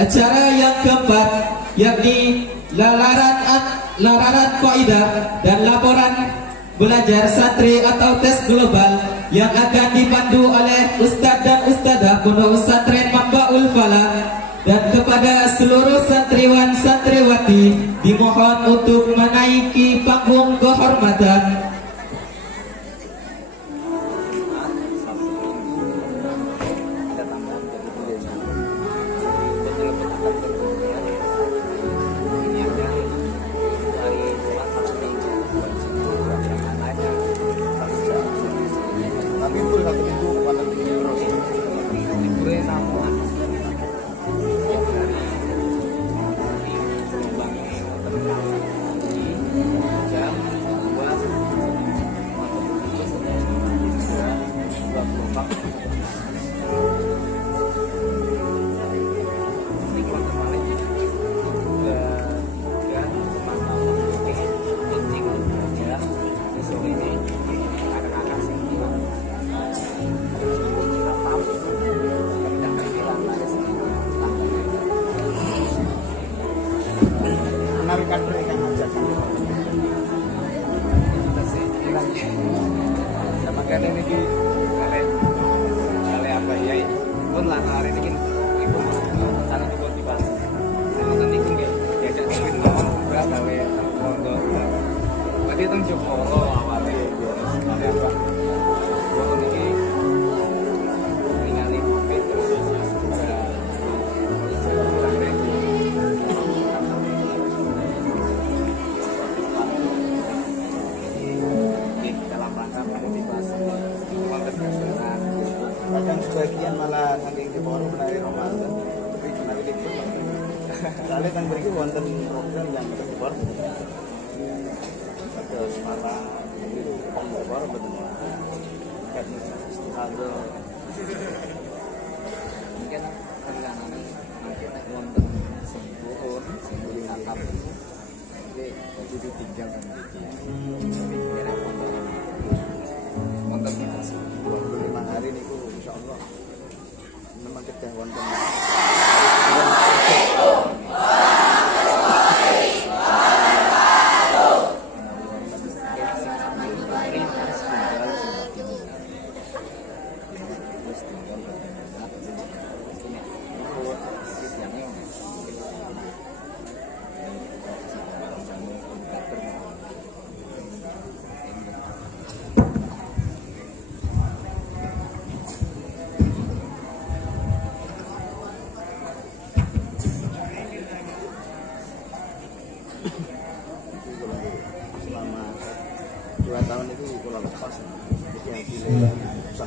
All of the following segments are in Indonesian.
Acara yang keempat yakni lararan kaidah dan laporan belajar santri atau tes global yang akan dipandu oleh Ustadz dan Ustadzah Pondok Pesantren Mambaul Falah. Dan kepada seluruh santriwan santriwati dimohon untuk menaiki panggung kehormatan. Sebagian malah saking diborong dari Ramadan, tapi menawi libur. Soalnya kan beri wonten program yang diborong. Terus malah diborong betul. Kan ada mungkin rencananya mungkin wonten sempurna sempurna kakap. Jadi ditinggal kan kira wonten 25 hari niku insyaallah memang kita wonten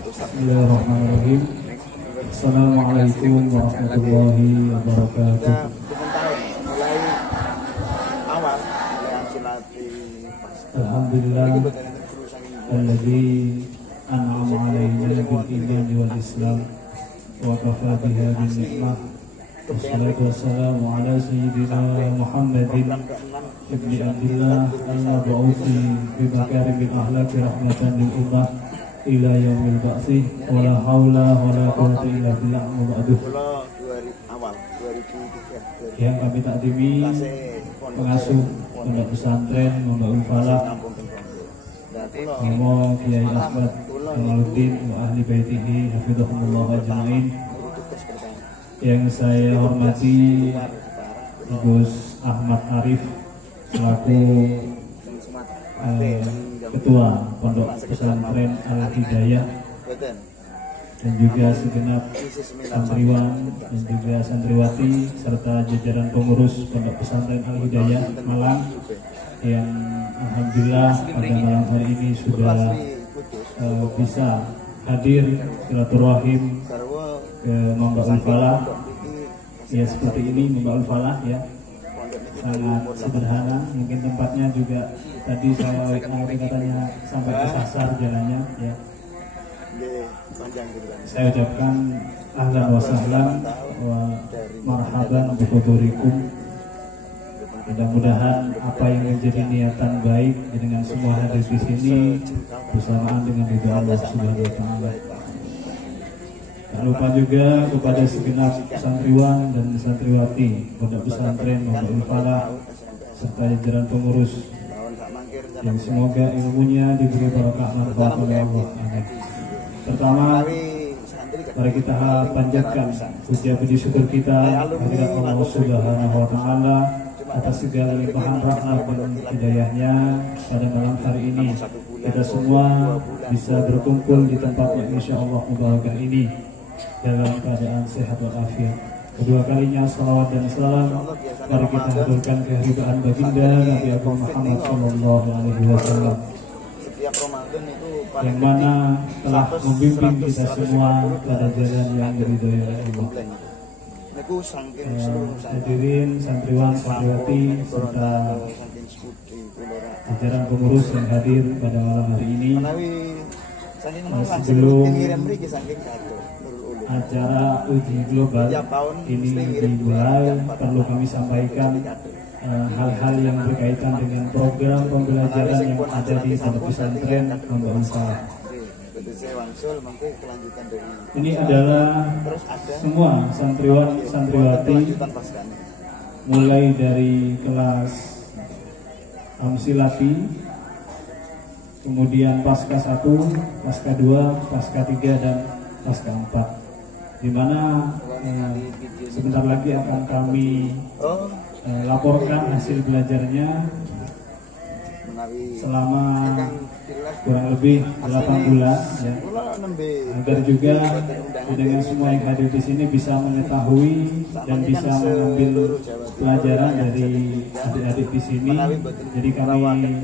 Bismillahirrahmanirrahim. Assalamualaikum warahmatullahi wabarakatuh. Mulai awal yang silati Alhamdulillah alladzi an'ama 'alaina bil iman wal islam wa kafa biha bin ni'mah. Wassalatu wassalamu ala sayyidina Muhammadin ibni Abdillah al-mab'uthi bi makarimil akhlaqi rahmatan lil ummah ila yaumil ba'tsih wala haula wala quwwata illa billah wa ba'du. Awal 2003 Yang kami takdimi pengasuh Pondok Pesantren Mambaul Falah, Mama Kiai Ahmad Kamaluddin wa ahli baitihi hafizahumullah ajma'in. Yang saya hormati Gus Ahmad Arif selaku Ketua Pondok Pesantren Al-Hidayah, dan juga segenap santriwan dan juga santriwati serta jajaran pengurus Pondok Pesantren Al-Hidayah Malang yang alhamdulillah pada malam hari ini sudah bisa hadir silaturahim ke Mambaul Falah. Ya seperti ini Mambaul Falah ya, sangat sederhana, mungkin tempatnya juga tadi saya katanya sampai ke sasar jalannya ya. Saya ucapkan ahlan wa sahlan wa marhaban bi hudurikum. Mudah-mudahan apa yang menjadi niatan baik dengan semua hadir di sini bersamaan dengan ridha Allah Subhanahu wa taala. Tak lupa juga kepada segenap santriwan dan santriwati Pondok Pesantren Mamba'ul Falah serta jajaran pengurus yang semoga ilmunya diberi barokah manfaat oleh Allah. Amin. Pertama, mari kita panjatkan puja puji syukur kita kehadirat Allah Subhanahu wa Ta'ala atas segala limpahan rahmat dan hidayahnya pada malam hari ini. Kita semua bisa berkumpul di tempat yang insya Allah mubarakah ini dalam keadaan sehat walafiat. Kedua kalinya salawat dan salam mari kita haturkan kehadiran baginda Nabi Agung Muhammad Sallallahu Alaihi Wasallam yang mana telah membimbing kita semua pada jalan yang diridhoi oleh Allah. Hadirin santriwan santriwati serta jajaran pengurus yang hadir pada malam hari ini, sebelum acara uji global ini dimulai, perlu kami sampaikan hal-hal yang berkaitan dengan program pembelajaran yang ada di Pondok Pesantren Mamba'ul Falah. Ini adalah semua santriwan santriwati mulai dari kelas Amsilati, kemudian Pasca 1, Pasca 2, Pasca 3 dan Pasca 4. Di mana sebentar lagi akan kami laporkan hasil belajarnya selama kurang lebih 8 bulan ya, agar juga dengan semua yang hadir di sini bisa mengetahui dan bisa mengambil pelajaran dari adik-adik di sini. Jadi kami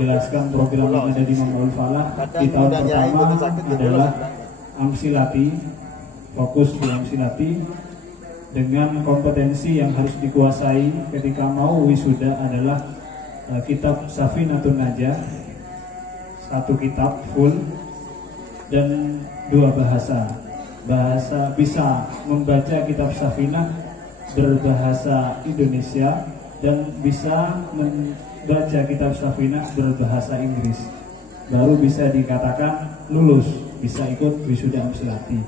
jelaskan program yang ada di Mamba'ul Falah di tahun pertama adalah Amsilati, fokus di Amsilati dengan kompetensi yang harus dikuasai ketika mau wisuda adalah kitab Safinatun Najah, 1 kitab full dan 2 bahasa bisa membaca kitab Safinah berbahasa Indonesia dan bisa membaca kitab Safinah berbahasa Inggris, baru bisa dikatakan lulus, bisa ikut wisuda Amsilati.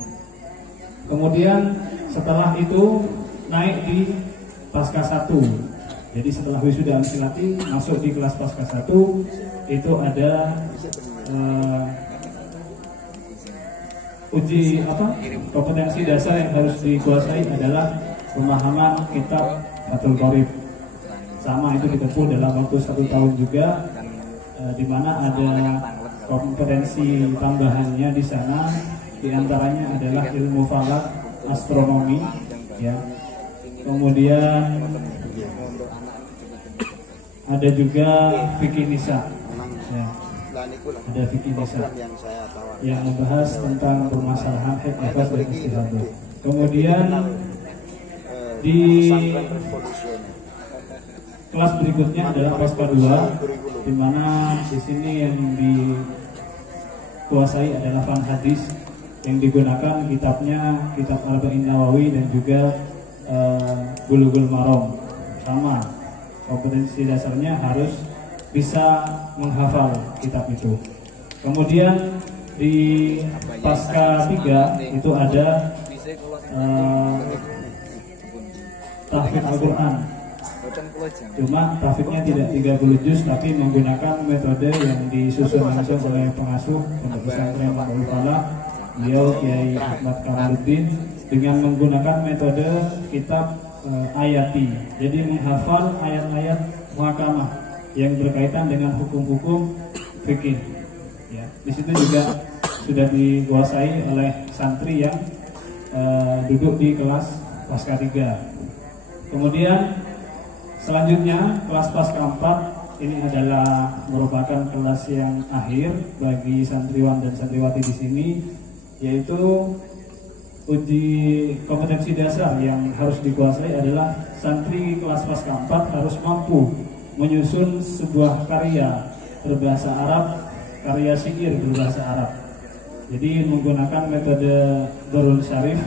Kemudian setelah itu naik di Pasca 1. Jadi setelah wisuda Amsilati masuk di kelas Pasca 1 itu ada uji kompetensi dasar yang harus dikuasai adalah pemahaman kitab Fathul Qorib. Sama itu ditempuh dalam waktu 1 tahun juga, di mana ada kompetensi tambahannya di sana, diantaranya adalah ilmu falak, astronomi, ya. Kemudian ada juga fikih nisa, ya. Ada fikih nisa yang membahas tentang permasalahan haid nifas dan istihadah. Kemudian di kelas berikutnya adalah Pasca 2, di mana di sini yang dikuasai adalah fan hadis, yang digunakan kitabnya kitab Arba'in Nawawi dan juga Bulughul Maram. Sama, kompetensi dasarnya harus bisa menghafal kitab itu. Kemudian di Pasca 3 itu ada tahfidz Al-Quran. Cuma tahfidznya tidak 30 juz, tapi menggunakan metode yang disusun langsung oleh pengasuh Pondok Pesantren Mamba'ul Falah, beliau Kiai Ahmad Kamaluddin, dengan menggunakan metode kitab ayati. Jadi menghafal ayat-ayat muhakamah yang berkaitan dengan hukum-hukum fikih. Ya, di situ juga sudah dikuasai oleh santri yang duduk di kelas Pasca 3. Kemudian selanjutnya kelas Pasca 4 ini adalah merupakan kelas yang akhir bagi santriwan dan santriwati di sini, yaitu uji kompetensi dasar yang harus dikuasai adalah santri kelas Pasca 4 harus mampu menyusun sebuah karya berbahasa Arab, karya syair berbahasa Arab. Jadi menggunakan metode Darul Syarif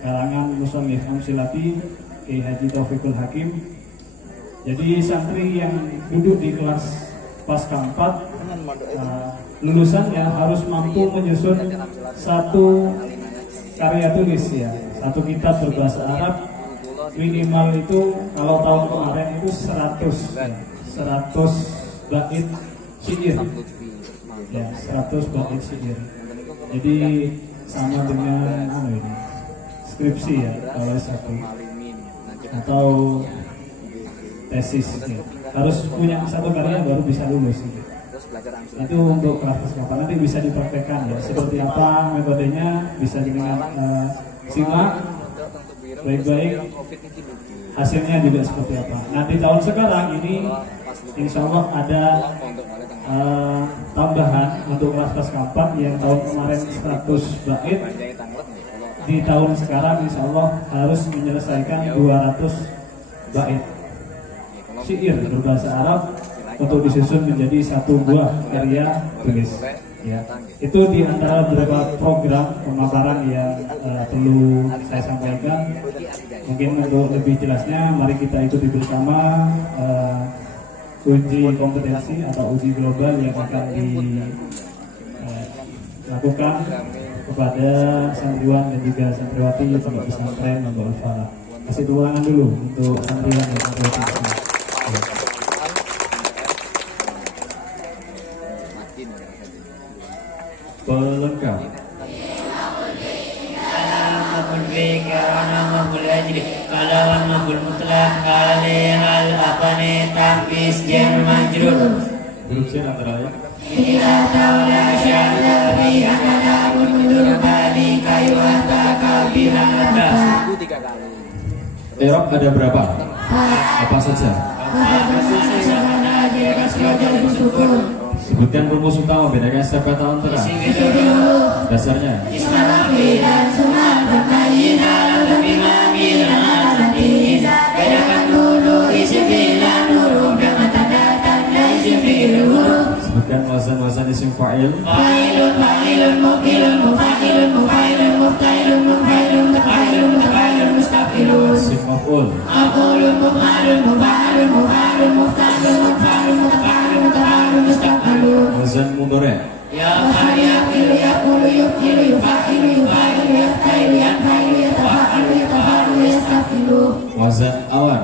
karangan Musannif Amsilati Kiai Haji Taufikul Hakim. Jadi santri yang duduk di kelas Pasca 4 lulusannya harus mampu menyusun satu karya tulis ya. Satu kitab berbahasa Arab minimal itu kalau tahun kemarin itu 100 bait syair. Ya, 100 bait syair. Jadi sama dengan skripsi ya kalau satu atau tesis ya. Harus punya satu karya baru bisa lulus gitu. Itu untuk kelas kapan nanti bisa dipraktekkan ya seperti apa metodenya, bisa dengan simak baik-baik hasilnya juga seperti apa. Nah di tahun sekarang ini insya Allah ada tambahan untuk kelas keempat yang tahun kemarin 100 bait. Di tahun sekarang insya Allah harus menyelesaikan 200 bait syair berbahasa Arab untuk disusun menjadi satu buah karya tulis. Ya, itu di antara beberapa program pemaparan yang perlu saya sampaikan. Mungkin untuk lebih jelasnya, mari kita ikuti bersama uji kompetensi atau uji global yang akan dilakukan kepada santriwan dan juga santriwati Pondok Pesantren Mamba Ul-Falah. Kasih tepuk tangan dulu untuk santriwan dan santriwati. Pelengkap. Huruf antara lain. I'rab ada berapa? Apa saja? Sebutkan rumus utama bedakan setiap kata antara. Dasarnya. Sebutkan wazan-wazan isim fa'il. Isim maf'ul. Wazan mudhari'. Wazan awar.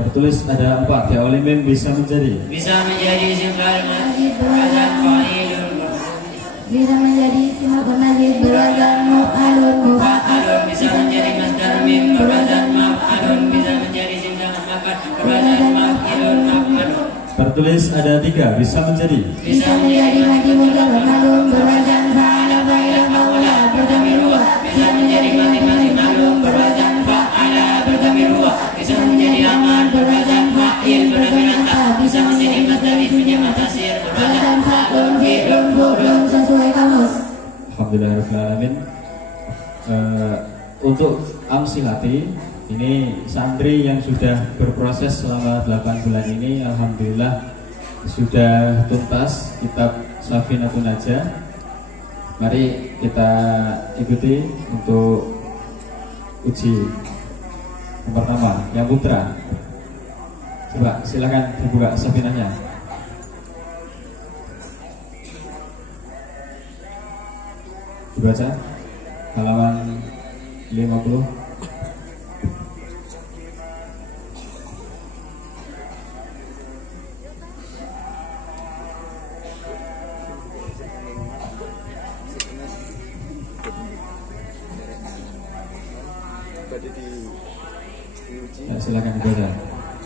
Tertulis ada 4. Fi'il mim bisa menjadi isim berazan fa'ilun. Bisa menjadi isim majrur berazan maf'alun. Bisa menjadi masdar mim berazan maf'alun. Bisa menjadi isim jamak makan berazan maf'ilun maf'alun. Tertulis ada 3. Bisa menjadi mati mujarrad berazan fa'ala fa'ila fa'ula berdamir huwa. Bisa menjadi mati ma'lum berazan fa'ala berdamir huwa. Bisa menjadi amar berazan fa'il berdamir anta. Bisa menjadi masdar isim jamak tasir berazan fa'lun fi'lun fu'lun sesuai kamus. Alhamdulillahirabbil alamin. Untuk amsilati ini santri yang sudah berproses selama 8 bulan ini, alhamdulillah sudah tuntas kitab Safinatun Najah. Mari kita ikuti untuk uji yang pertama, yang putra. Coba silakan dibuka Safinahnya. Dibaca halaman 50. Ya, silakan dibaca.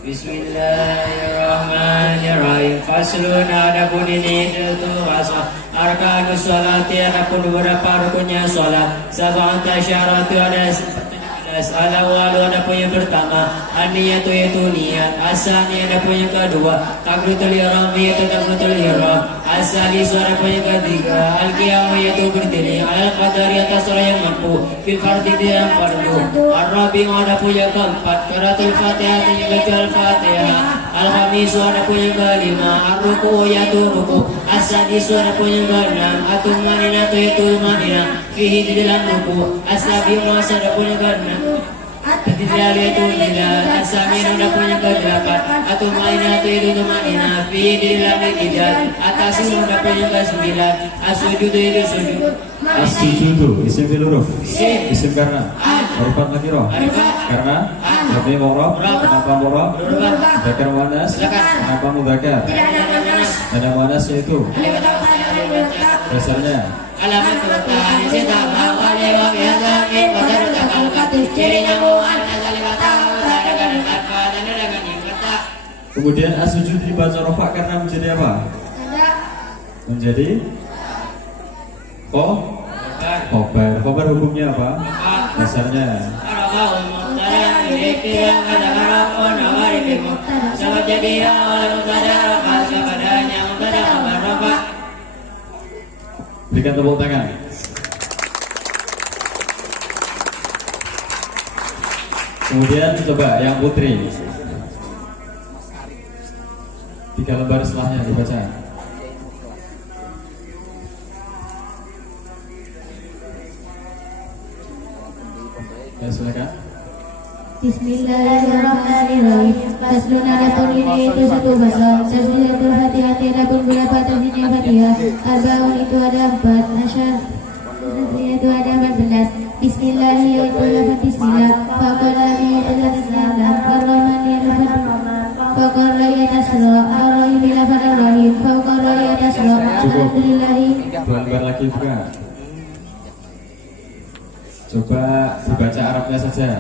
Bismillahirrahmanirrahim. Faslun, adapun ini itu asal arkanus sholati, adapun beberapa rukunnya sholat. Sab'ata syaratu, ada 14. Al-awwalu, adapun yang pertama, an-niyatu yaitu niat. As-tsani, adapun yang kedua, takbiratul ihram yaitu takbiratul ihram. As-salisu, adapun yang ketiga, al-qiyamu yaitu berdiri. Al-qadari, atas orang yang mampu. Fil fardhi, dalam fardu. Ar-rabi'u, adapun yang keempat, qiraatul fatihah yang baca al-fatihah. Al-khamisu, adapun yang kelima, ar-ruku yaitu ruku. As-sadisu, adapun yang keenam, at-tumaninatu yaitu tumanina. Fihi di dalam ruku. As-sabi'u, adapun yang keenam, Tidak itu tidak asami nunda punya ke-8 atau mainah itu mainah fi di dalam tidak atas nunda punya ke-9 asujudu itu sujud As-sujudu isim fil huruf isim karena harifat nakiro karena lebih morob kenapa morob mudzakkar muannas kenapa mudzakkar ada muannas yaitu dasarnya alamat ketahan sita awalnya wa bihazamin wa darjakan katu cirinya mu'an kemudian as-sujud dibaca rofa karena menjadi apa? Menjadi khobar hukumnya apa? Dasarnya berikan tepuk tangan. Kemudian coba yang putri 3 lembar setelahnya dibaca. Ya silakan. Bismillahirrahmanirrahim. Faslun ala ini itu satu pasal. Tasbihatul hati-hati ada pun berapa tasbihnya Fatihah. Arbaun itu ada 4. Asyar itu ada 14. Bismillahirrahmanirrahim. Bismillah. Faqalami adalah bismillah. Ar-Rahmanirrahim. Faqalami tasra. Ar-Rahim ila Ar-Rahim. Faqalami tasra. Alhamdulillahi. 2 lembar lagi buka. Coba dibaca Arabnya saja.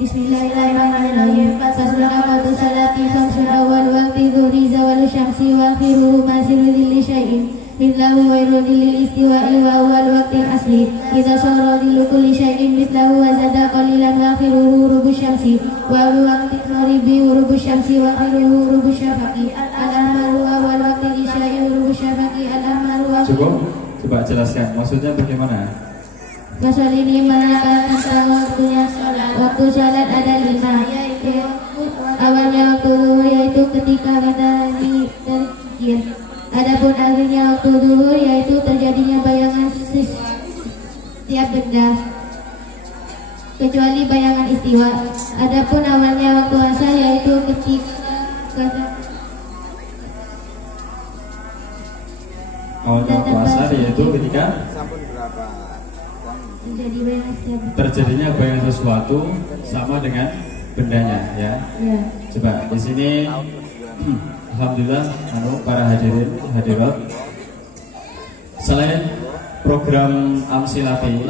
Bismillahirrahmanirrahim. Faslun awal salati khamsun awal waqti dhuhri zawal syamsi wa akhiruhu masiru dhilli syai'in mithlahu ghairu dhilli istiwa'i wa awal waqti asli idza sara dhillu kulli syai'in mithlahu wa zada qalilan wa akhiruhu ghurubu syamsi wa awal waqti maghribi ghurubu syamsi wa akhiruhu ghurubu syafaqi al-ahmaru awal waqti isya'i ghurubu syafaqi al-ahmaru Cukup? Coba jelaskan maksudnya bagaimana? Pasal ini menerangkan tentang waktunya sholat. Waktu sholat ada 5, yaitu awalnya waktu zuhur yaitu ketika matahari tergir. Adapun akhirnya waktu zuhur yaitu terjadinya bayangan setiap benda kecuali bayangan istiwa. Adapun awalnya waktu asar yaitu ketika Awalnya waktu asar yaitu ketika terjadinya bayangan sesuatu sama dengan bendanya ya. Coba di sini alhamdulillah para hadirat selain program Amsilati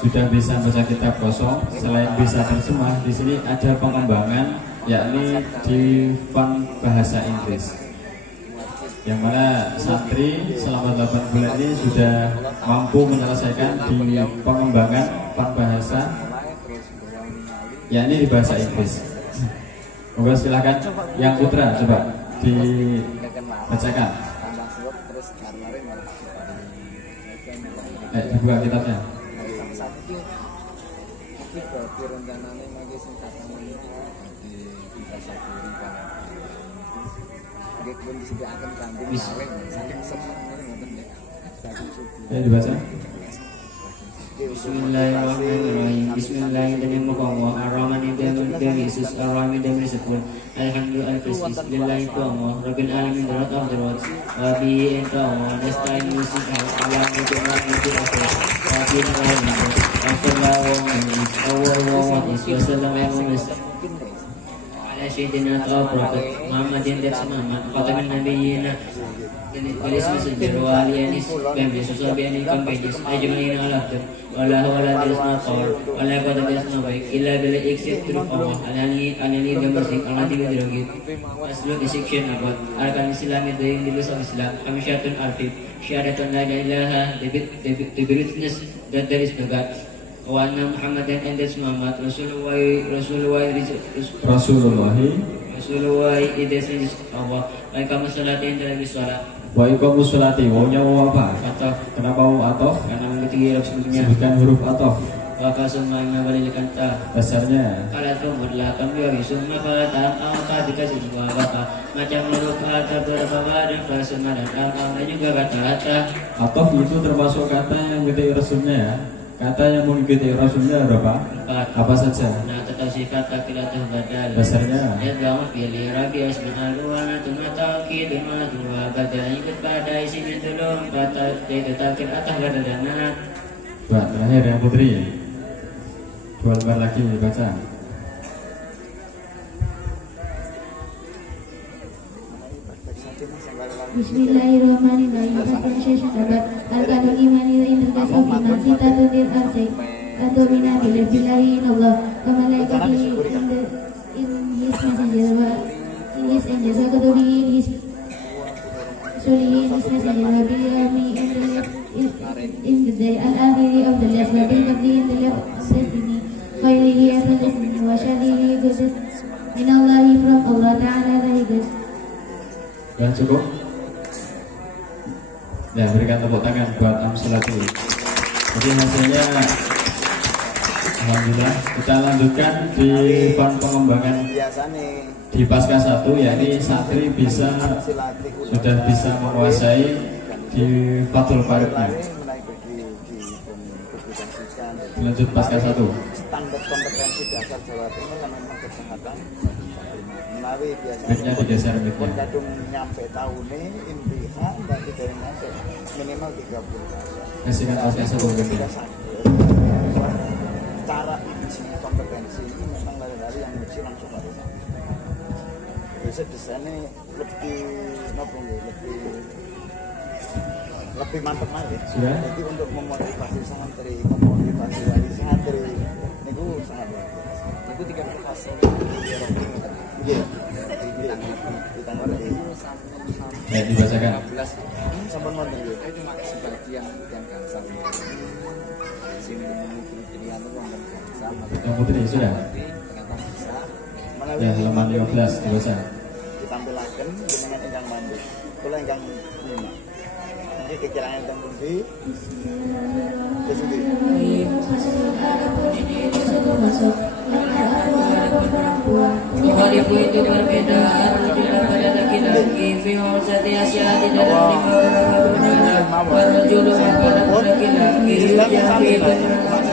sudah bisa baca kitab kosong, selain bisa terjemah di sini ada pengembangan yakni di fun bahasa Inggris. Yang mana santri selama 8 bulan ini sudah mampu menyelesaikan di pengembangan bahasa yakni di bahasa Inggris. Monggo silakan yang putra coba dibacakan. Dibuka kitabnya. Ya dibaca. Bismillahirrahmanirrahim. Bismillahirrahmanirrahim. Ar-Rahmanirrahim. Yesus Ar-Rahmanirrahim. Alhamdulillah Bismillah itu Allah. Rabbil alamin darat afdarat. Wa bi anta wa nasta'in musik al-alam itu rahmatul akhir. Wa bi alamin. Sallallahu alaihi wasallam. Sayyidina Prophet Muhammadin dan Muhammad khatamin nabiyina Bilis messenger wa aliyanis Bambis Usabiyanin companions Ajmanin alafdar wala disnatar wala qadar disnabaik illa bila iksir turuf Allah Anani damasik alati bidirogit Aslu section about Arkan Islami dayin dilus of Islam Kamishatun arfib Syahadatun la ilaha The greatness that there is no God wa anna Muhammadan and that's Muhammad Rasulullah idesnya Allah wa iqamus sholati dalam sholat wa iqamus sholati wawnya waw apa? Atof. Kenapa waw atof? Karena mengikuti sebelumnya sebutkan huruf atof wa kasumma mabalikan ta dasarnya kalau sumurlah kami summa fata angka dikasih dua kata macam huruf kata beberapa dan kasumma dan angka juga kata atof itu termasuk kata yang gede rasulnya ya. Kata yang mengikuti Rasulnya berapa? 4. Apa saja? Nah, atau sifat takilatul badal. Dasarnya Ya bangun pilih rabi asma'al wa tumataki duma dua badal ikut pada isi bintulum kata itu takil atah badal dana. Mbak, terakhir yang putri. 2 lembar lagi dibaca. Bismillahirrahmanirrahim. Al-Qadul imani wa indrasul bina kita tundir arsik atau bina bilahi Allah wa malaikati in his messenger wa in his angels wa kutubi in his sulihi in his messenger wa biyami in the day al-akhiri of the last wa bil qadri in the left of destiny khairihi and destiny wa syarihi goodness minallahi from Allah Ta'ala dari good. Dan cukup. Ya, berikan tepuk tangan buat Amsalatul. Jadi hasilnya alhamdulillah. Kita lanjutkan di fun pengembangan di Pasca 1, yakni santri bisa sudah bisa menguasai di Fathul Qaribnya. Lanjut Pasca 1. Standar kompetensi dasar Jawa Timur kan memang kesehatan. Menawi Bitnya digeser bitnya. pun kadung nyampe tahunnya imtihan berarti dari nyampe minimal 30. Kasihkan Pasca 1 bitnya. Cara uji kompetensi ini memang lari-lari yang uji langsung harus bisa desainnya lebih mantap lagi. Sudah? Jadi untuk memotivasi santri, memotivasi wali santri itu sangat luar biasa. Itu 3 fase iya ditanggung di Ya, dibacakan. sampai nonton itu sebagian yang gansang sini mengikuti pilihan itu yang gansang Yang putri sudah. Ya, halaman 15 dibaca. ditampilkan dengan ingkang mandi kula ingkang 5 nanti kekirangan teng pundi wis ndi Mukhalifu itu berbeda Arujula pada laki-laki Fihul setiasa di dalam lima Warujulu pada laki-laki Yujafi benar-benar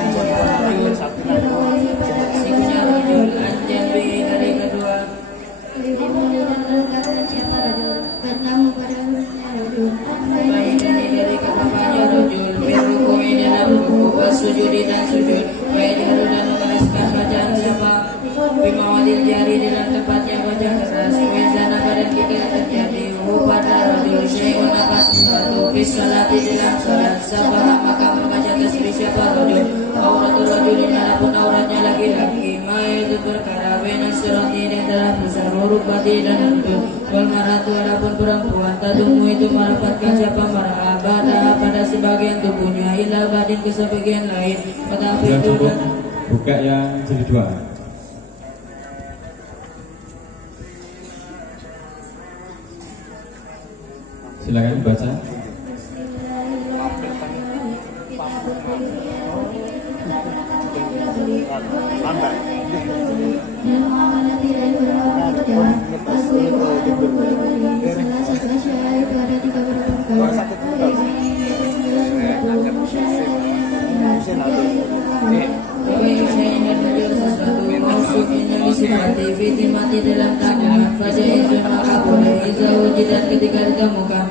Siknya rujul Anjambi dari kedua Baik ini dari kedepannya rujul Firrukui dalam ruku Wasujudi dan sujud Baik dan menuliskan bacaan sama Bimawadil jari dalam tempatnya baca keras Wezana badan kita terjadi pada rajul syai'un apa sesuatu Fisalati dalam salat Sabaha maka membaca tasbih siapa rajul Auratul rajulin adapun auratnya laki-laki Ma'il itu perkara Wena sirati di antara pusar Rukbati dan untuk Wal maratu adapun perempuan Tadumu itu merafatkan siapa mar'abada pada sebagian tubuhnya Ila badin ke sebagian lain Tetapi itu dan Buka yang jadi 2. Silakan baca. mati dalam tangan Fajaizu maka boleh Iza wujidan ketika ditemukan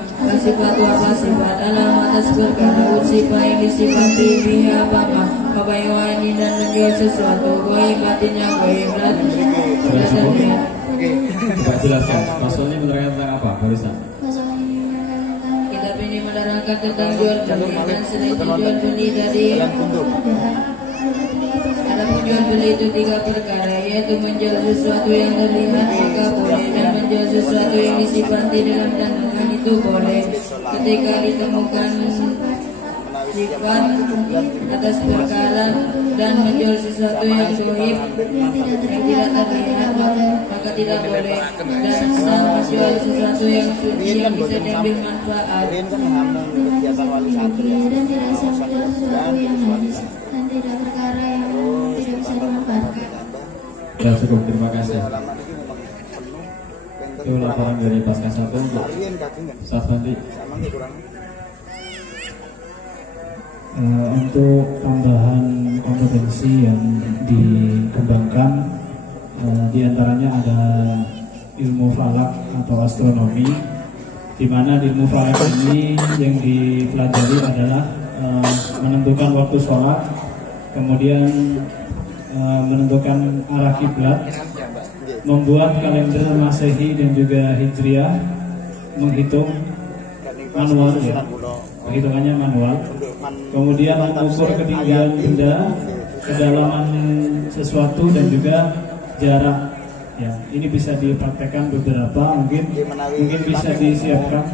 Sifat apa sifat alamat atas perkara Sifat yang disifati biha apa Kabayuani dan menjual sesuatu Goib batinnya goib Tidak jelaskan. Maksudnya menerangkan tentang apa, Barisan? Kitab ini menerangkan tentang jual beli dan selain jual beli dari dalam jual beli itu 3 perkara yaitu menjual sesuatu yang terlihat maka boleh dan menjual sesuatu yang disifati dalam kandungan itu boleh ketika ditemukan sifat atas perkara dan menjual sesuatu yang goib yang tidak terlihat maka tidak boleh dan menjual sesuatu yang suci yang bisa diambil manfaat kan mengambil kegiatan wali santri dan tidak menjual sesuatu yang habis dan tidak perkara yang tidak bisa dimanfaatkan. Ya cukup, terima kasih. halaman ini memang penuh Itu laporan dari Pasca 1 untuk harian kagungan Ustaz Fandi. sama kurang Untuk tambahan kompetensi yang dikembangkan, diantaranya ada ilmu falak atau astronomi, di mana di ilmu falak ini yang dipelajari adalah menentukan waktu sholat, kemudian menentukan arah kiblat, membuat kalender Masehi dan juga Hijriah, menghitung manual, ya, perhitungannya manual, kemudian mengukur ketinggian benda, kedalaman sesuatu dan juga jarak. Ya, ini bisa dipraktekkan beberapa, mungkin bisa disiapkan.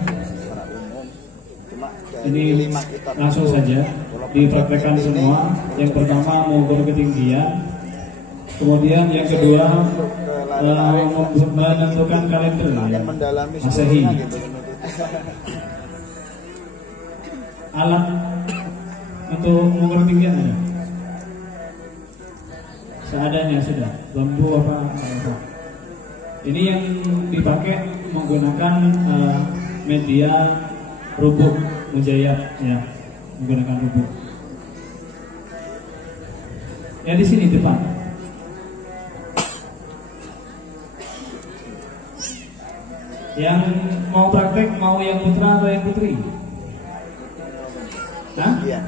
Ini langsung saja dipraktekkan semua. Yang pertama mengukur ketinggian, kemudian yang kedua menentukan kalender Masehi. Alat untuk mengukur ketinggian ada? Seadanya sudah, bambu apa? Ini yang dipakai menggunakan media rubuk mujayyad, ya, menggunakan rubuk. Ya di sini depan. Yang mau praktek, mau yang putra atau yang putri? Hah? Iya.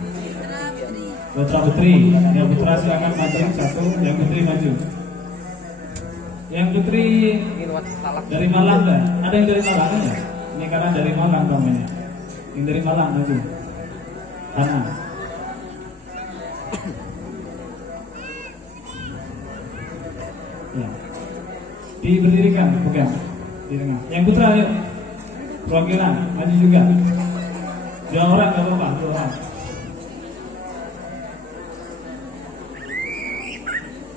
Putra putri. Yang putra silakan maju satu, yang putri maju. Yang putri dari Malang kan? Ada yang dari Malang kan? Ini karena dari Malang namanya. Yang dari Malang maju. Hana. Ya. Diberdirikan, bukan? Di tengah. Yang putra yuk. Perwakilan maju juga. 2 orang nggak apa-apa, 2 orang.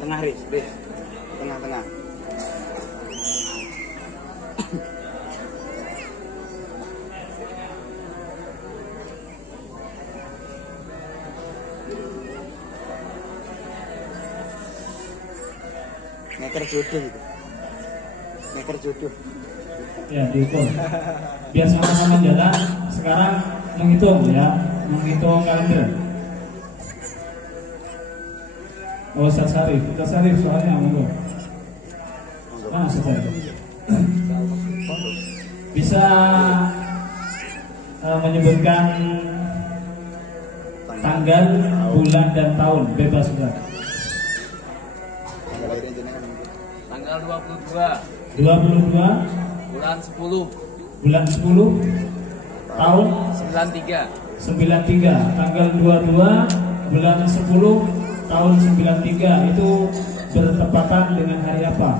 Tengah Riz. Tengah. Meter jodoh itu. Meter jodoh. Ya, diukur. Biar sama-sama jalan. Sekarang menghitung, ya, menghitung kalender. Oh, Ustaz Sarif soalnya monggo. Ustaz Sarif. Bisa menyebutkan tanggal, bulan dan tahun, bebas sudah. Tanggal 22 bulan 10 tahun 93, tanggal 22 bulan 10 tahun 93 itu bertepatan dengan hari apa?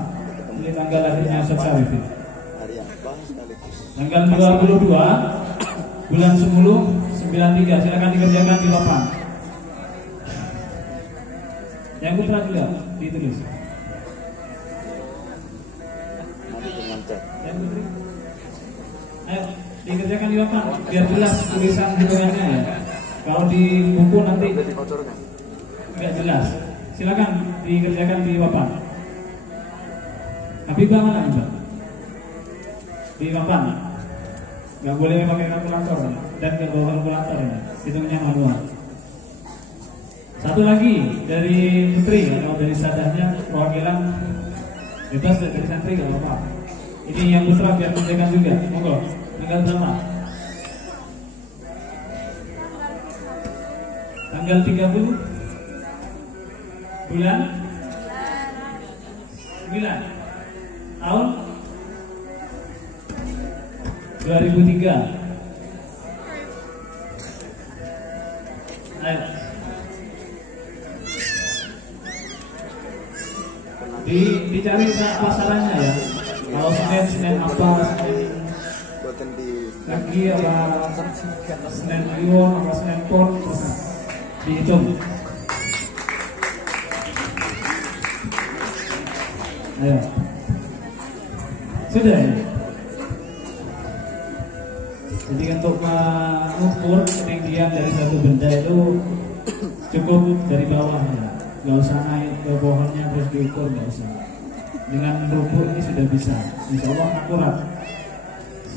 Ini tanggal lahirnya Ustaz Sarif. Hari apa sekaligus? Tanggal 22 bulan 10 93. Silakan dikerjakan di papan. Yang putra juga ditulis. Nanti dengan cek. Yang putri. Ayo dikerjakan di papan biar jelas tulisan hitungannya ya. Kalau di buku nanti nggak jelas. Silakan dikerjakan di papan. Habibah mana Habibah? Di papan. Nggak boleh pakai kalkulator dan nggak bawa kalkulator ya. Hitungnya manual. Satu lagi dari putri atau dari sadahnya perwakilan bebas dari santri nggak apa-apa. Ini yang putra biar mengerjakan juga. Monggo. Tanggal berapa? Tanggal 30 bulan 9 tahun 2003. Ayo. Dicari pasarannya ya. Kalau Senin apa, buatan di lagi apa, Senin Kliwon apa Senin Pon, dihitung. Ayo. Sudah ya. Jadi untuk mengukur ketinggian dari satu benda itu cukup dari bawah ya. Nggak usah naik ke pohonnya terus diukur, nggak usah. Dengan rubuk ini sudah bisa. Insya Allah akurat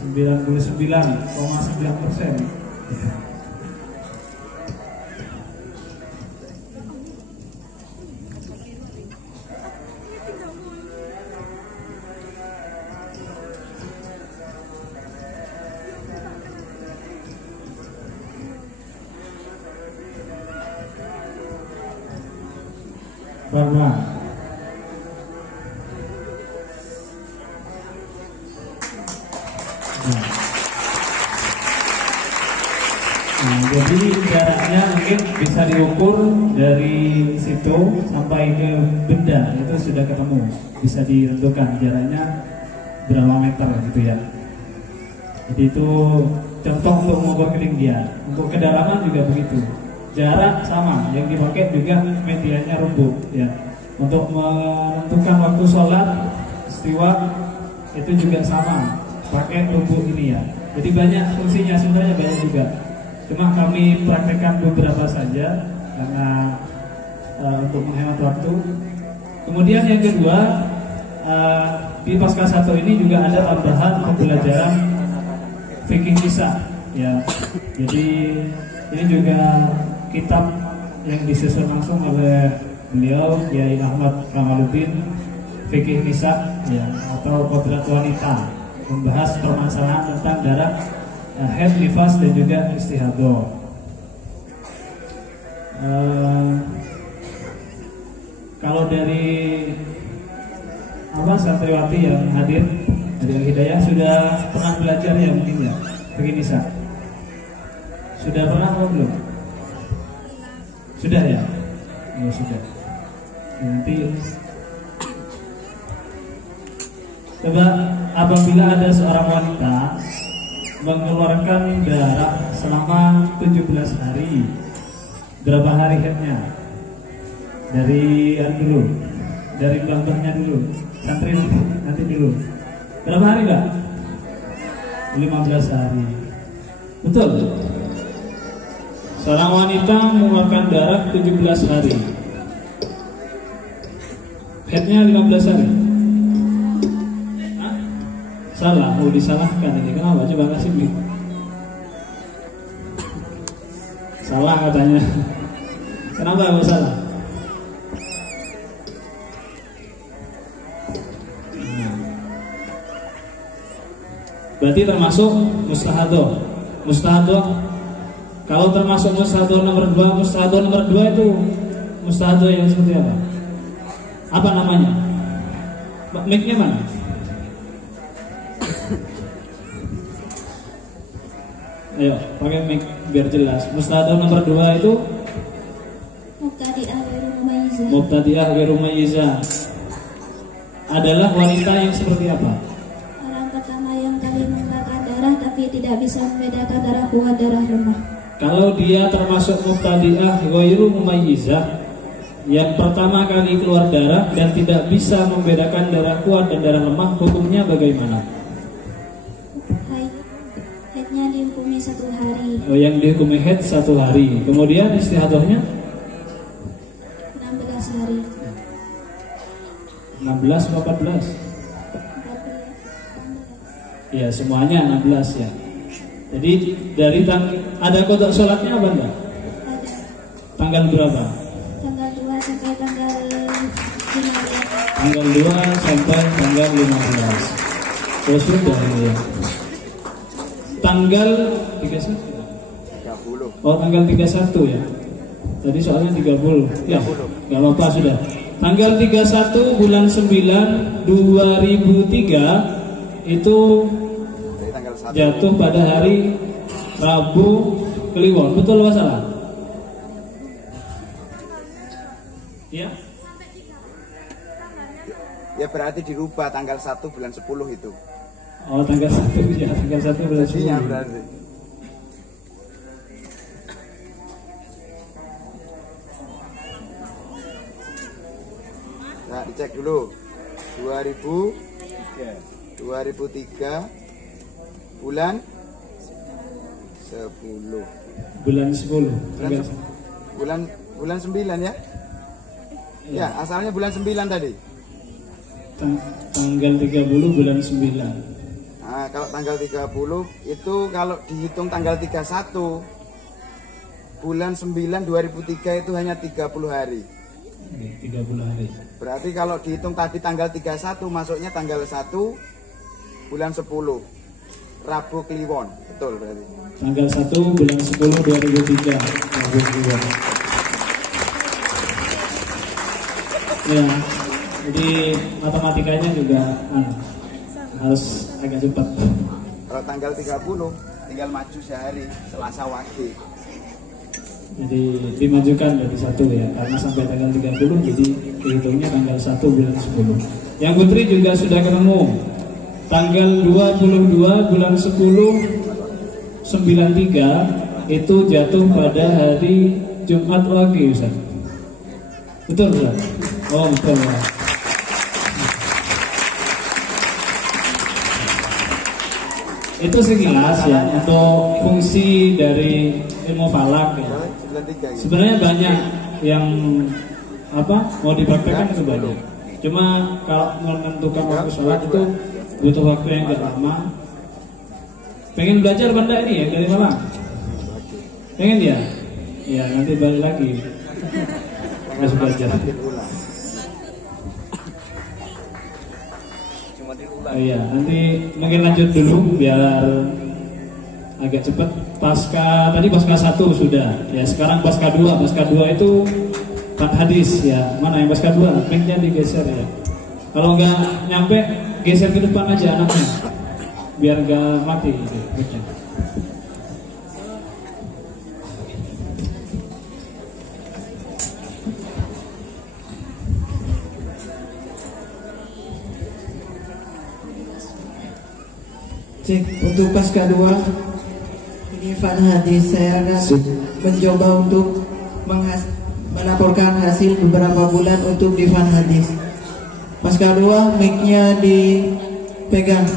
99,9%. Pelan-pelan. Nah, jadi jaraknya mungkin bisa diukur dari situ sampai ke benda, itu sudah ketemu, bisa ditentukan jaraknya berapa meter gitu ya. Jadi itu contoh untuk mengukur ketinggian. Untuk kedalaman juga begitu. Jarak sama, yang dipakai juga medianya rubuh ya. Untuk menentukan waktu sholat istiwa itu juga sama, pakai rubuh ini ya. Jadi banyak fungsinya, sebenarnya banyak juga. Cuma kami praktekkan beberapa saja karena untuk menghemat waktu. Kemudian yang kedua, di Pasca 1 ini juga ada tambahan pembelajaran fikih kisah ya. Jadi ini juga kitab yang disusun langsung oleh beliau Kiai Ahmad Kamaluddin, fikih nisa ya, atau kodrat wanita, membahas permasalahan tentang darah haid, nifas dan juga istihadah. Kalau dari santriwati yang hadir dari Al-Hidayah sudah pernah belajar ya mungkin ya fikih nisa? Sudah pernah atau belum? Sudah ya? Oh, sudah. Nanti coba, apabila ada seorang wanita mengeluarkan darah selama 17 hari, berapa hari haidnya? Dari dulu, dari gambarnya dulu, santri nanti dulu. Berapa hari Mbak? 15 hari. Betul? Seorang wanita mengeluarkan darah 17 hari, haidnya 15 hari. Hah? Salah, mau disalahkan ini. Kenapa? Coba kasih beli. Salah katanya. Kenapa mau salah? Berarti termasuk mustahadah. Mustahadah, kalau termasuk mustahadah nomor 2, mustahadah nomor 2 itu mustahadah yang seperti apa? Apa namanya? Mic-nya mana? Ayo, pakai mic biar jelas. Mustahadah nomor 2 itu Mubtadi'ah ghairu mumayyizah. Adalah wanita yang seperti apa? Tapi tidak bisa membedakan darah kuat darah lemah. Kalau dia termasuk mubtadi'ah ghairu mumayyizah, yang pertama kali keluar darah dan tidak bisa membedakan darah kuat dan darah lemah, hukumnya bagaimana? Haidnya dihukumi 1 hari. Oh, yang dihukumi haid 1 hari. Kemudian istihadahnya 16 hari. 16 atau 14? Ya, semuanya 16 ya. Jadi dari ada kodok sholatnya apa enggak? Ada. Tanggal berapa? Tanggal 2 sampai tanggal 15. Tanggal 2 sampai tanggal 15. Oh, sudah ya. Tanggal 31. 30. Oh, tanggal 31 ya. Tadi soalnya 30. Ya, enggak apa-apa sudah. Tanggal 31 bulan 9 2003 itu jatuh pada hari Rabu Kliwon, betul apa salah? Ya? Ya berarti dirubah tanggal 1 bulan 10 itu. Oh, tanggal 1 ya, tanggal 1 bulan 10. Iya berarti. Nah, dicek dulu. 2003 bulan 10. Bulan 10. Bulan 9 ya? Ya, asalnya bulan 9 tadi. Tanggal 30 bulan 9. Nah, kalau tanggal 30 itu kalau dihitung tanggal 31 bulan 9 2003 itu hanya 30 hari. 30 hari. Berarti kalau dihitung tadi tanggal 31 masuknya tanggal 1 bulan 10. Rabu Kliwon, betul berarti. Tanggal 1 bulan 10 2003 Rabu Kliwon. Ya, jadi matematikanya juga harus agak cepat. Kalau tanggal 30 tinggal maju sehari, Selasa Wage. Jadi dimajukan dari 1 ya, karena sampai tanggal 30 jadi dihitungnya tanggal 1 bulan 10. Yang putri juga sudah ketemu. Tanggal 22 bulan 10 93 itu jatuh pada hari Jumat Wage, Ustaz. Betul, Ustaz? Oh, betul. Ya. Itu sekilas ya untuk fungsi dari ilmu falak ya. Sebenarnya banyak yang mau dipraktekkan itu banyak. Cuma kalau menentukan waktu sholat itu butuh waktu yang agak lama. Pengen belajar benda ini ya dari Malang? Pengen ya? Ya nanti balik lagi. Harus belajar. Oh iya, nanti mungkin lanjut dulu biar agak cepat. Tadi pasca 1 sudah. Ya sekarang pasca 2. Pasca 2 itu 4 hadis ya. Mana yang pasca 2? Mic-nya digeser ya. Kalau nggak nyampe geser ke depan aja anaknya. Biar nggak mati gitu. Cek untuk pasca 2 ini fan hadis, saya akan mencoba untuk melaporkan hasil beberapa bulan untuk di fan hadis. Pasca 2 mic-nya dipegang.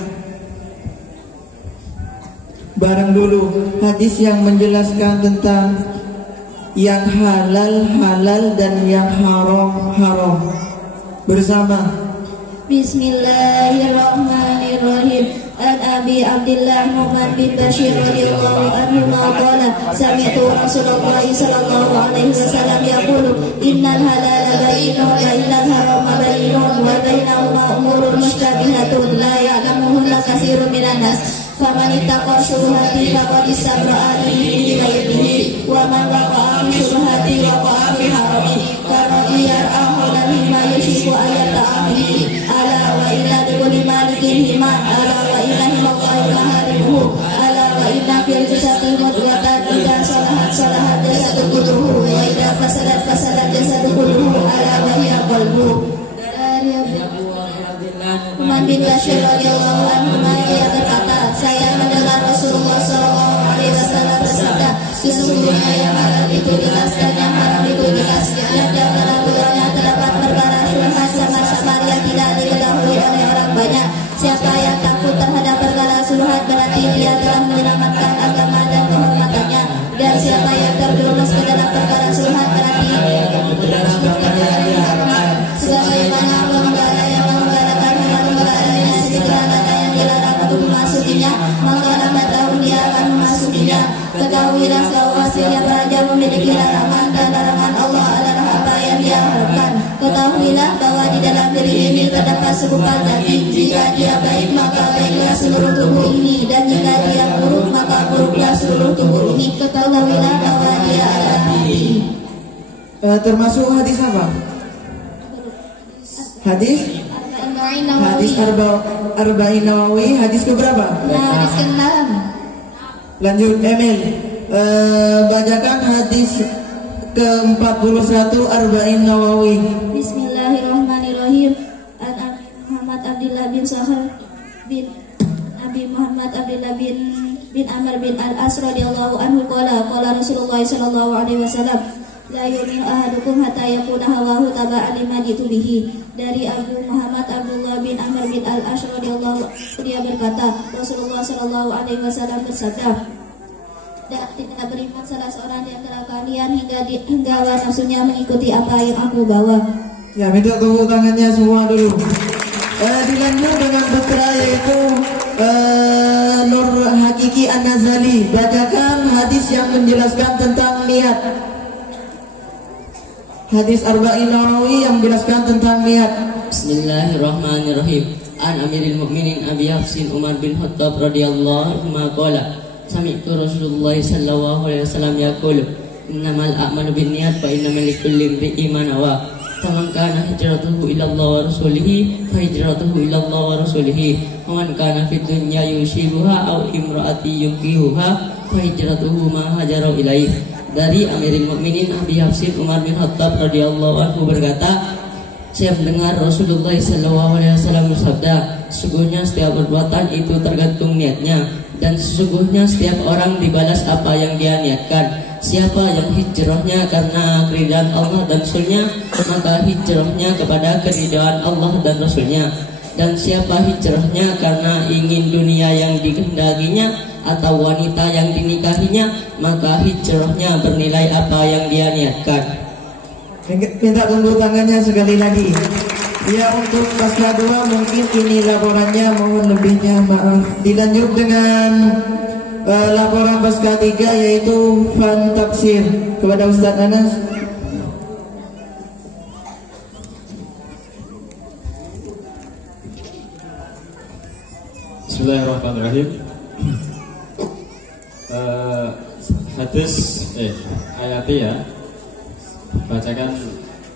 Bareng dulu hadis yang menjelaskan tentang yang halal dan yang haram bersama. Bismillahirrahmanirrahim. An Abi Abdullah Nu'man bin Bashir radhiyallahu anhu qala sami'tu Rasulullah sallallahu alaihi wasallam yaqulu innal halala bayyinun wa innal harama bayyinun wa bainahuma umurun mushtabihatun la ya'lamuhunna katsirun minan nas faman ittaqa syubhati faqad istabra'a li dinihi wa man waqa'a fi syubhati waqa'a fi harami kama yar'ahu ma yushiku ayata'ahi ala wa inna likulli malikin hima ala wa inna himallahi maharimuhu ala wa inna fil jasadi mudghatan idza salahat jasadu kulluhu wa idza fasadat jasadu kulluhu ala wa hiya qalbu. Dari Nu'man bin Bashir radhiyallahu anhu ia berkata, saya mendengar Rasulullah sallallahu alaihi wasallam bersabda, sesungguhnya yang halal itu jelas dan yang haram itu jelas, dan dalam aturannya terdapat perkara syubhat samar-samar yang tidak diketahui oleh orang banyak. Siapa yang takut terhadap perkara syubhat berarti dia telah menyelamatkan agama dan kehormatannya, dan siapa yang terjerumus ke dalam perkara syubhat berarti dia terjerumus ke dalam kehormatan. Sebagaimana penggara yang menggarakan penggaranya segala yang dilarang untuk memasukinya, maka lambat laun dia akan memasukinya. Ketahuilah bahwa setiap raja memiliki larangan, dan larangan Allah adalah apa yang dia harapkan. Ketahuilah bahwa di dalam diri ini terdapat segumpal daging. Jika dia baik maka baiklah seluruh tubuh ini, dan jika dia buruk maka buruklah seluruh tubuh ini. Ketahuilah bahwa dia adalah hati. Termasuk hadis apa? Hadis Arba'in Nawawi, hadis keberapa? Hadis ke-6. Lanjut Emil, bacakan hadis ke-41 Arba'in Nawawi. Bismillahirrahmanirrahim. An Abi Muhammad Abdullah bin Sahal bin Abi Muhammad Abdullah bin Amr bin Al-As radhiyallahu anhu qala Rasulullah sallallahu alaihi wasallam, la yu'minu ahadukum hatta yakuna hawahu taba'an lima jitu bihi. Dari Abu Muhammad Abdullah bin Amr bin Al-As radhiyallahu, dia berkata, Rasulullah sallallahu alaihi wasallam bersabda, tidak beriman salah seorang di antara kalian hingga nafsunya mengikuti apa yang aku bawa. Ya, minta tepuk tangannya semua dulu. Dilanjut dengan putra yaitu Nur Hakiki An-Nazali. Bacakan hadis yang menjelaskan tentang niat. Hadis Arba'in Nawawi yang menjelaskan tentang niat. Bismillahirrahmanirrahim. An Amiril Mukminin Abi Hafsin Umar bin Khattab radhiyallahu anhu qala sami'tu Rasulullah sallallahu alaihi wasallam yaqulu innamal a'malu binniyat wa innamal likulli imri'in ma nawa. Faman kana hijratuhu ila Allah wa rasulihi fa hijratuhu ila Allah wa rasulihi. Wa man kana fid dunya yusibuha aw imraati yunkihuha fa hijratuhu ma hajara ilaih. Dari Amirul Mukminin Abi Hafsin Umar bin Khattab radhiyallahu anhu berkata, saya mendengar Rasulullah SAW bersabda, sesungguhnya setiap perbuatan itu tergantung niatnya, dan sesungguhnya setiap orang dibalas apa yang dia niatkan. Siapa yang hijrahnya karena keridhaan Allah dan Rasulnya, maka hijrahnya kepada keridhaan Allah dan Rasulnya. Dan siapa hijrahnya karena ingin dunia yang dikehendakinya atau wanita yang dinikahinya, maka hijrahnya bernilai apa yang dia niatkan. Minta tepuk tangannya sekali lagi. Ya, untuk pasca 2 mungkin ini laporannya, mohon lebihnya maaf. Dilanjut dengan laporan pasca 3 yaitu fan tafsir kepada Ustaz Anas. Bismillahirrahmanirrahim. Hadis ayatnya ya. Bacakan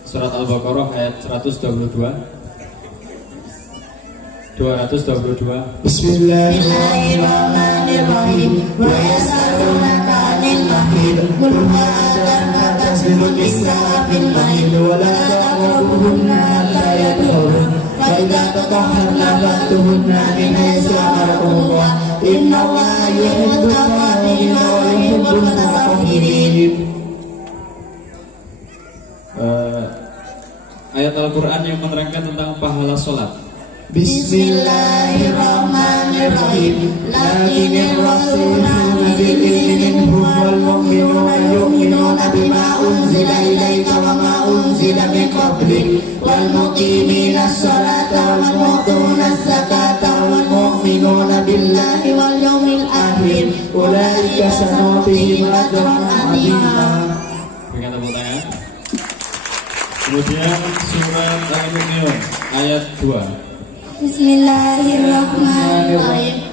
surat Al-Baqarah ayat 122. Bismillahirrahmanirrahim. Wa yas'alunaka 'anil mahid qul huwa adhan fastagfiru lis-sa'ati fil mahid wa la taqrabuhunna hatta yatahharna fa idza tatahharna fa'tuhunna min haythu amarakumullah innallaha yuhibbut tawwabin wa yuhibbul mutatahhirin. Ayat Al-Quran yang menerangkan tentang pahala sholat. Bismillahirrahmanirrahim. Lakinir rasuluna bil minhum wal mu'minuna yu'minuna bima unzila ilaika wa ma unzila min qablik wal muqiminas salata wal mu'tunaz zakata wal mu'minuna billahi wal yawmil akhir ulaika sanutihim ajran 'azima. Berikan tepuk tangan. Kemudian surat Al-Mu'minun ayat 2. Bismillahirrahmanirrahim.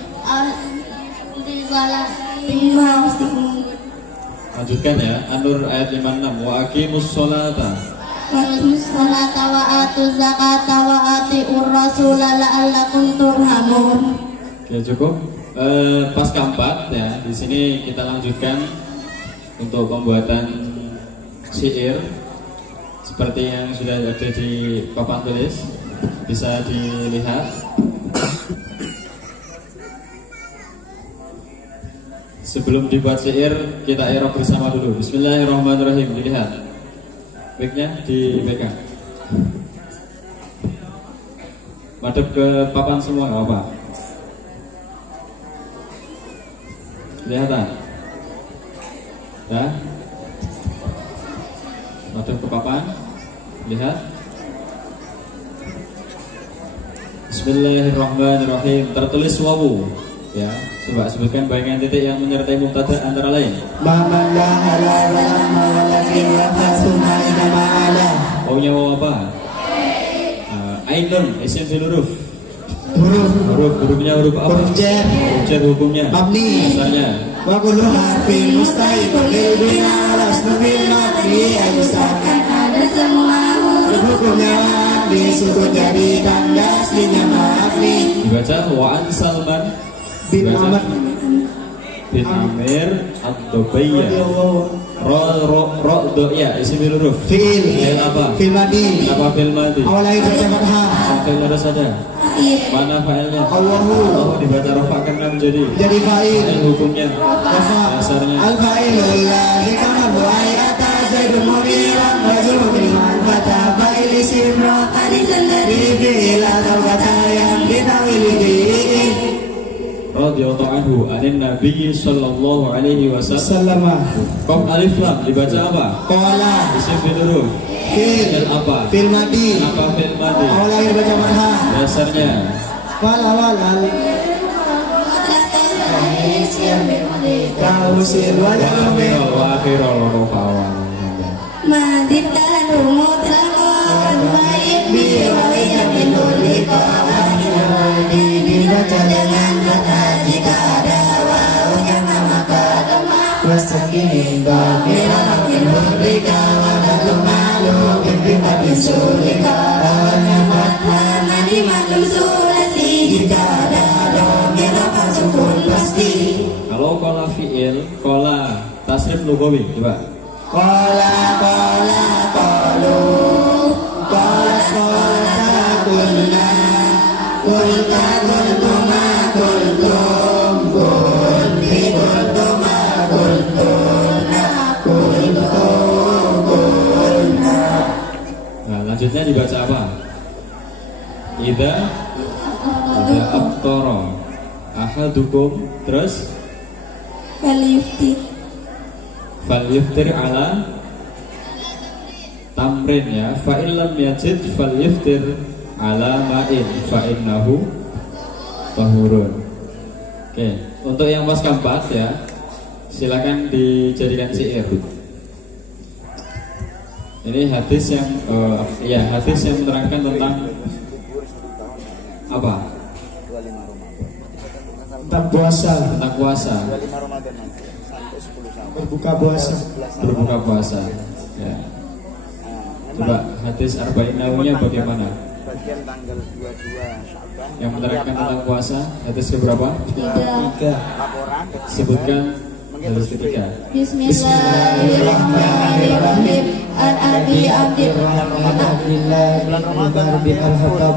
Lanjutkan ya. An-Nur ayat 56. Wa aqimus sholata. Wa aqimus sholata wa atuz zakata wa atiur rasula la'allakum turhamun. Oke, cukup. Pas keempat ya. Di sini kita lanjutkan untuk pembuatan syair seperti yang sudah ada di papan tulis, bisa dilihat. Sebelum dibuat syair, kita i'rab bersama dulu. Bismillahirrahmanirrahim. Dilihat mic-nya dipegang, madep ke papan semua, nggak apa. Kelihatan ya, madep ke papan, lihat. Bismillahirrahmanirrahim. Tertulis wawu ya. Coba sebutkan bayangan titik yang menyertai mubtada antara lain. Wawunya wawu apa? Ainun, isim fil huruf. Hurufnya huruf apa? Huruf jar. Huruf jar hukumnya. Mabni. Dasarnya. Wa kullu harfin mustaqil lil bina wasnu bil mabni ayusakan ada semua hukumnya disebut jadi tanda aslinya mabni. Dibaca wa an Salman bin Ahmad bin Amir ad-Dubaiyah. Ro do ya isim bil huruf. Fi'il apa? Fi'il madi. Apa fi'il madi? Awalnya baca fathah. Sampai mana saja? Mana fa'ilnya? Allahu. Dibaca rafa karena menjadi fa'il. Hukumnya rafa. Dasarnya Al-fa'ilul ladzi kama bu'ayata zaidun muriran rajulun mimman fata fa'il isim ra'adisan dari fi'il atau kata yang ditawili radhiyallahu anhu anin Nabi sallallahu alaihi wasallam. Qaf alif lam dibaca apa? Qala. Isim bil huruf. Fi'il apa? Fi'il madi. Apa fi'il madi? Awalnya baca fathah. Dasarnya Walal. Kausil wajah wa akhirul rafa'a. Madibkan mutlaqan baik biwayya min ulika dibaca dengan kata jika ada wawunya maka lemah wasakini bagiran Rika Wadalu Malu Bimbimat Yusulika Rawana Fatha Madiman Lusulasi Jika Dado Mirapa Sukun Pasti. Kalau kola fi'il, kola tasrif lugawi, coba. Kola kolu Kola kulna Kulka kultuma kultum Kulti kultuma kultuna Kultuna. Nah, lanjutnya dibaca apa? Ida aftara ahadukum, terus falyuftir ala tamrin ya. Fa illam yajid falyuftir ala ma'in fa innahu tahurun. Oke, untuk yang pas keempat ya, silakan dijadikan syair. Ini hadis yang hadis yang menerangkan tentang apa? Tentang puasa. Tentang puasa. Berbuka puasa. Berbuka puasa. Ya. Coba hadis Arba'in Nawawiyah bagaimana? Bagian tanggal 22 Sya'ban Yang menerangkan tentang puasa, hadis keberapa? 3. Laporan Sebutkan hadis ketiga. Bismillahirrahmanirrahim. An Abi Abdillah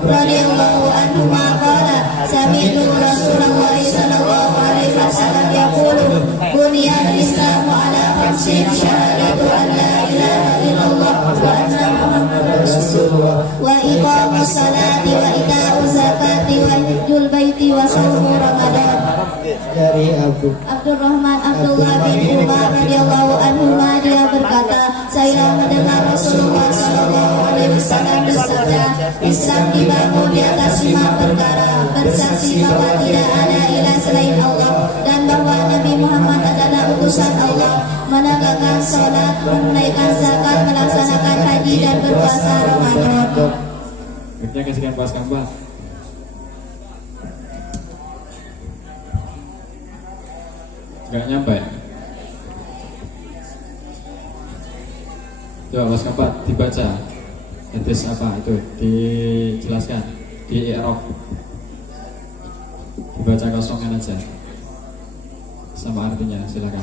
radhiyallahu anhu qala sami'tu Rasulullah sallallahu alaihi wasallam yaqulu buniyal islamu ala khamsin syahadatu an la ilaha illallah wa anna muhammadar rasulullah wa iqamus salati wa ita'uz zakati wa hajjul baiti wa shaumu ramadan. Dari Abdurrahman Abdullah bin Umar radhiyallahu anhu dia berkata, saya mendengar Rasulullah sallallahu alaihi wasallam bersabda, Islam dibangun di atas 5 perkara: bersaksi bahwa tidak ada ilah selain Allah dan bahwa Nabi Muhammad adalah utusan Allah, menegakkan salat, menunaikan zakat, melaksanakan haji dan berpuasa Ramadan. Kita kasihkan pas gambar. Gak nyampe. Coba pas keempat dibaca. Hadis apa itu? Dijelaskan di i'rab. Dibaca kosongan aja. Sama artinya, silakan.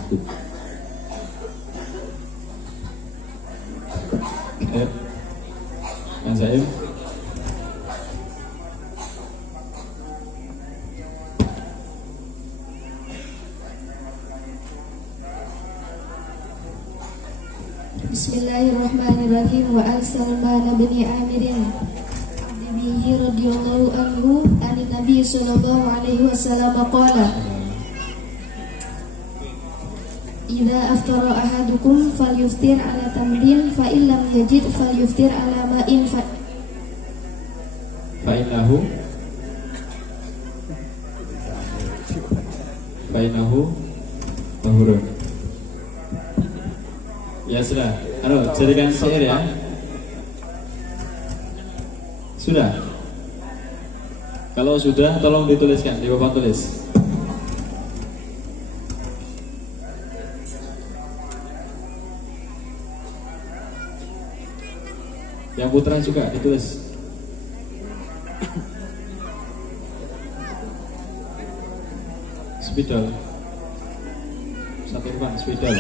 Kan Zaim. Bismillahirrahmanirrahim. Wa an Salman bin Amirin Abdihi radhiyallahu anhu an Nabi sallallahu alaihi wasallam qala idza aftara ahadukum falyuftir ala tamrin fa illam yajid falyuftir ala ma'in fa innahu tahurun. Ya sudah, jadikan syair ya. Sudah. Kalau sudah, tolong dituliskan di papan tulis. Yang putra juga ditulis. Spidol. Satu Irfan, spidol.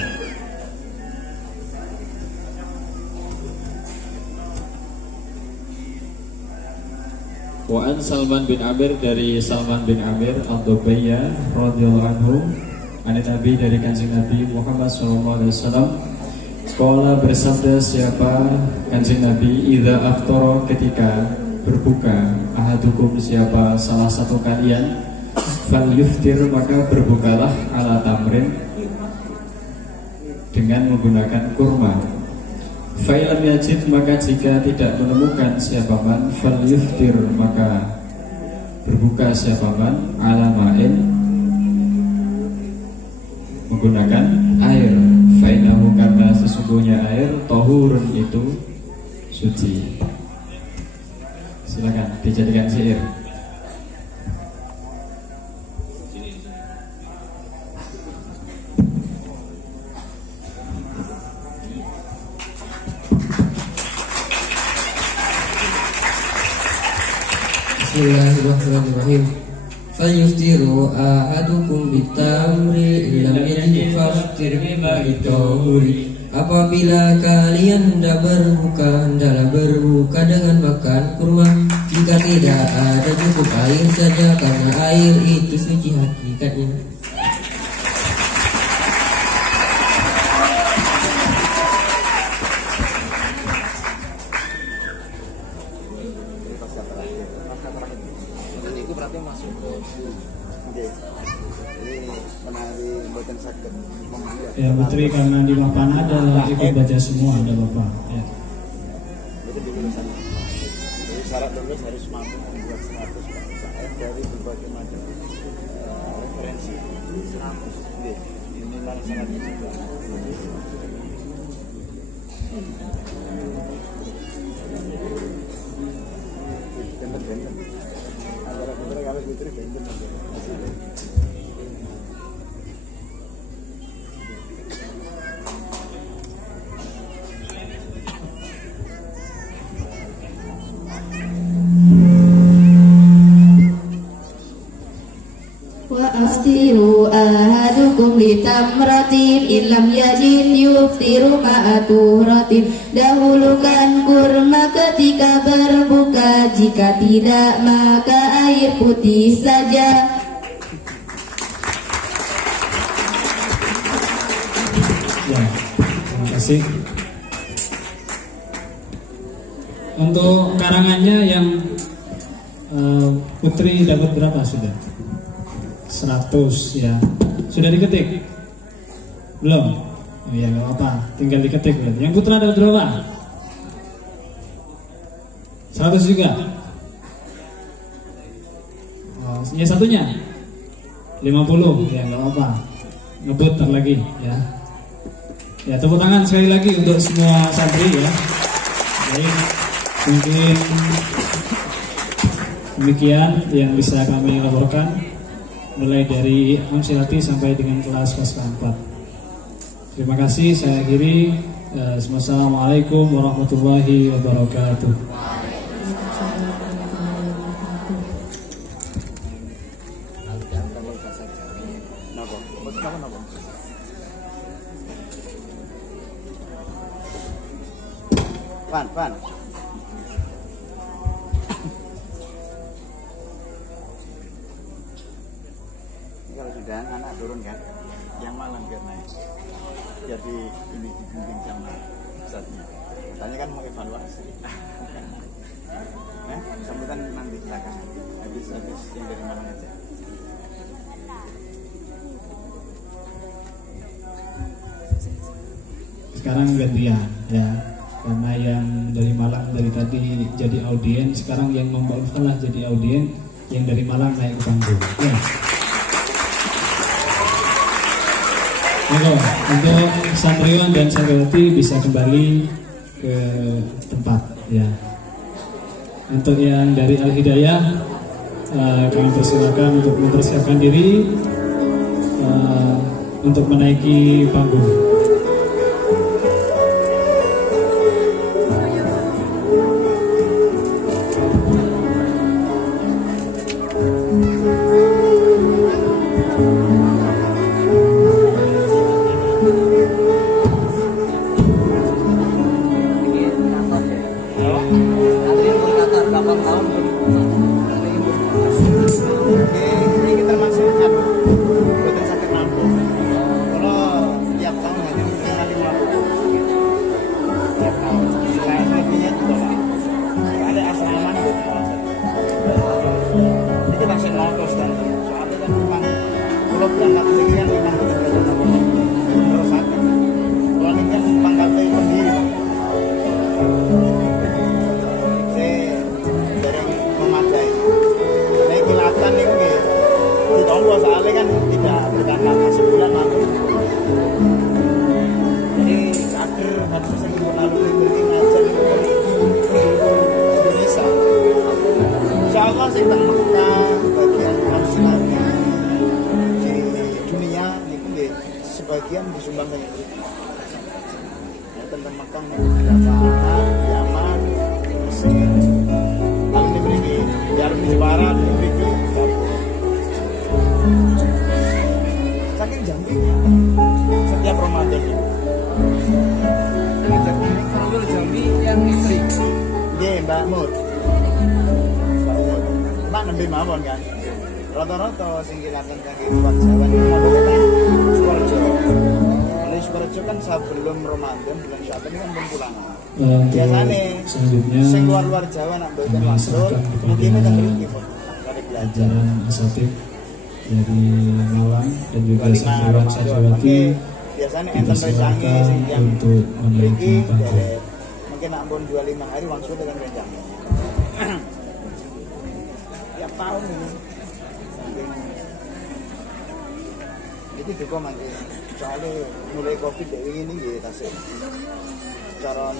Wa an Salman bin Amir, dari Salman bin Amir Ad-Dubaiyah radhiyallahu anhu an Nabi, dari Kanjeng Nabi Muhammad sallallahu alaihi wasallam qala, bersabda siapa Kanjeng Nabi, idza aftara, ketika berbuka, ahadukum, siapa salah satu kalian, fal yuftir, maka berbukalah, ala tamrin, dengan menggunakan kurma. Fa'ilam yajid, maka jika tidak menemukan siapa man, fal yuftir, maka berbuka siapa man, ala ma'in, menggunakan air. Fa'inahu, karena sesungguhnya air, tahurun, itu suci. Silakan dijadikan syair. Bismillahirrahmanirrahim. Fayuftiru ahadukum bitamri illam yajid faftir bima bitahuri. Apabila kalian hendak berbuka, hendaklah berbuka dengan makan kurma. Jika tidak ada cukup air saja, karena air itu suci hakikatnya. Itu berarti masuk ke ini menari buatan sakit membuat. Ya Putri, karena di papan ada ikut baca semua, ada Bapak ya. Jadi di tulisan. Jadi syarat lulus harus mampu membuat 100 bacaan dari berbagai macam referensi. 100. Ini mana sangat juga. Ganteng. Antara Putri kalau Putri ganteng aja. Wa aftiru ahadukum litamratin illam yajid yuftiru ma'aturatin. Dahulukan kurma ketika berbuka, jika tidak maka air putih saja. Ya, terima kasih. Untuk karangannya yang Putri dapat berapa sudah? 100 ya. Sudah diketik? Belum? Oh ya, nggak apa, tinggal diketik. Yang Putra dapat berapa? 100 juga. Oh, yang satunya 50 ya, nggak apa, ngebut lagi ya. Ya, tepuk tangan sekali lagi untuk semua santri ya. Baik, mungkin demikian yang bisa kami laporkan, mulai dari Amsilati sampai dengan kelas 4. Terima kasih, saya akhiri. Assalamualaikum warahmatullahi wabarakatuh. Pan. Kalau sudah anak turun kan, yang malam biar naik. Jadi ini dibimbing sama pusatnya. Katanya kan mau evaluasi. Sambutan nanti belakangan. Habis yang dari Malang aja. Sekarang gantian ya, karena yang dari Malang dari tadi jadi audien, sekarang yang membawa falah jadi audien, yang dari Malang naik ke panggung ya. Untuk santriwan dan santriwati bisa kembali ke tempat ya. Untuk yang dari Al Hidayah, kami persilakan untuk mempersiapkan diri untuk menaiki panggung. Sebagian disumbang ke tentang Mekah, Yaman, Mesir, paling diberi di Arab Barat mriki dapur. Saking Jambi setiap Ramadan itu. Kalau Jambi yang istri. Nggih, Mbak Mut. Mbak nembe mawon kan. Rata-rata sing kilaken kangge luar Jawa niku mondok kan Sukorejo. Mulai Sukorejo kan sebelum Ramadan bulan Syawal ini kan pun pulang. Biasane sing luar Jawa nak mboten langsung mungkin teng mriki pun kali belajar asatid dari Malang dan juga santriwan santriwati biasanya enten rencange sing yang untuk mriki menaiki mungkin nak pun 2-5 hari langsung dengan rencange. Tiap tahun ini jadi juga mangke soalnya mulai Covid ini nggih tasik cara